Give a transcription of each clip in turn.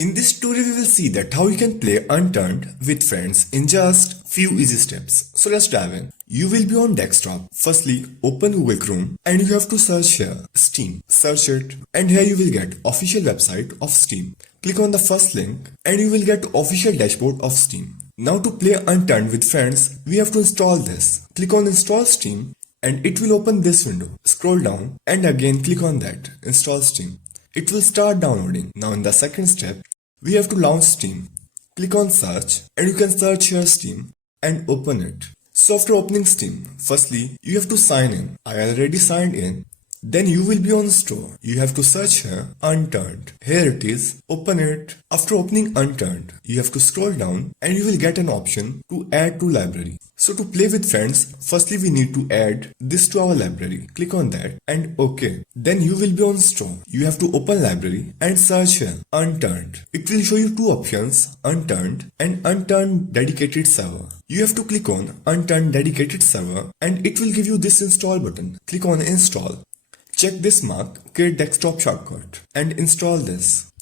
In this tutorial, we will see that how you can play Unturned with Friends in just few easy steps. So let's dive in. You will be on desktop. Firstly, open Google Chrome and you have to search here Steam. Search it and here you will get official website of Steam. Click on the first link and you will get official dashboard of Steam. Now to play Unturned with Friends, we have to install this. Click on Install Steam and it will open this window. Scroll down and again click on that, Install Steam. It will start downloading. Now in the second step, we have to launch Steam. Click on search and you can search here Steam and open it. So after opening Steam, firstly you have to sign in. I already signed in. Then you will be on store. You have to search here Unturned. Here it is. Open it. After opening Unturned, you have to scroll down and you will get an option to add to library. So to play with friends, firstly we need to add this to our library. Click on that and OK. Then you will be on store. You have to open library and search here Unturned. It will show you two options, Unturned and Unturned Dedicated Server. You have to click on Unturned Dedicated Server and it will give you this install button. Click on install. Check this mark, create desktop shortcut and install this.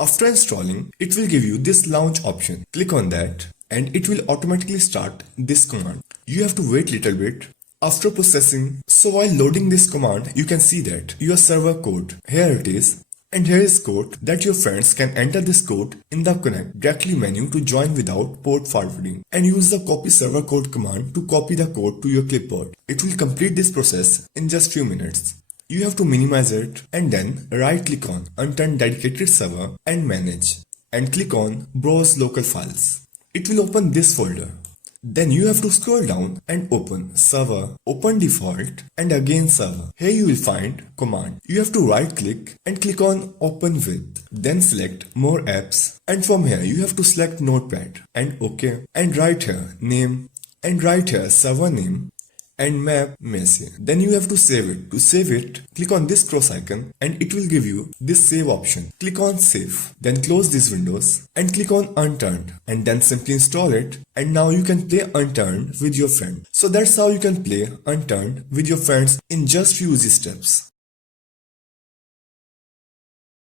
After installing, it will give you this launch option. Click on that and it will automatically start this command. You have to wait little bit after processing. So while loading this command, you can see that your server code. Here it is. And here is code that your friends can enter this code in the connect directly menu to join without port forwarding and use the copy server code command to copy the code to your clipboard. It will complete this process in just few minutes. You have to minimize it and then right click on Unturned Dedicated Server and manage and click on browse local files. It will open this folder. Then you have to scroll down and open server, open default and again server. Here you will find command. You have to right click and click on open with. Then select more apps and from here you have to select notepad and OK and write here name and write here server name and map Messi. Then you have to save it. To save it, click on this cross icon and it will give you this save option. Click on save. Then close these windows and click on Unturned and then simply install it and now you can play Unturned with your friend. So that's how you can play Unturned with your friends in just few easy steps.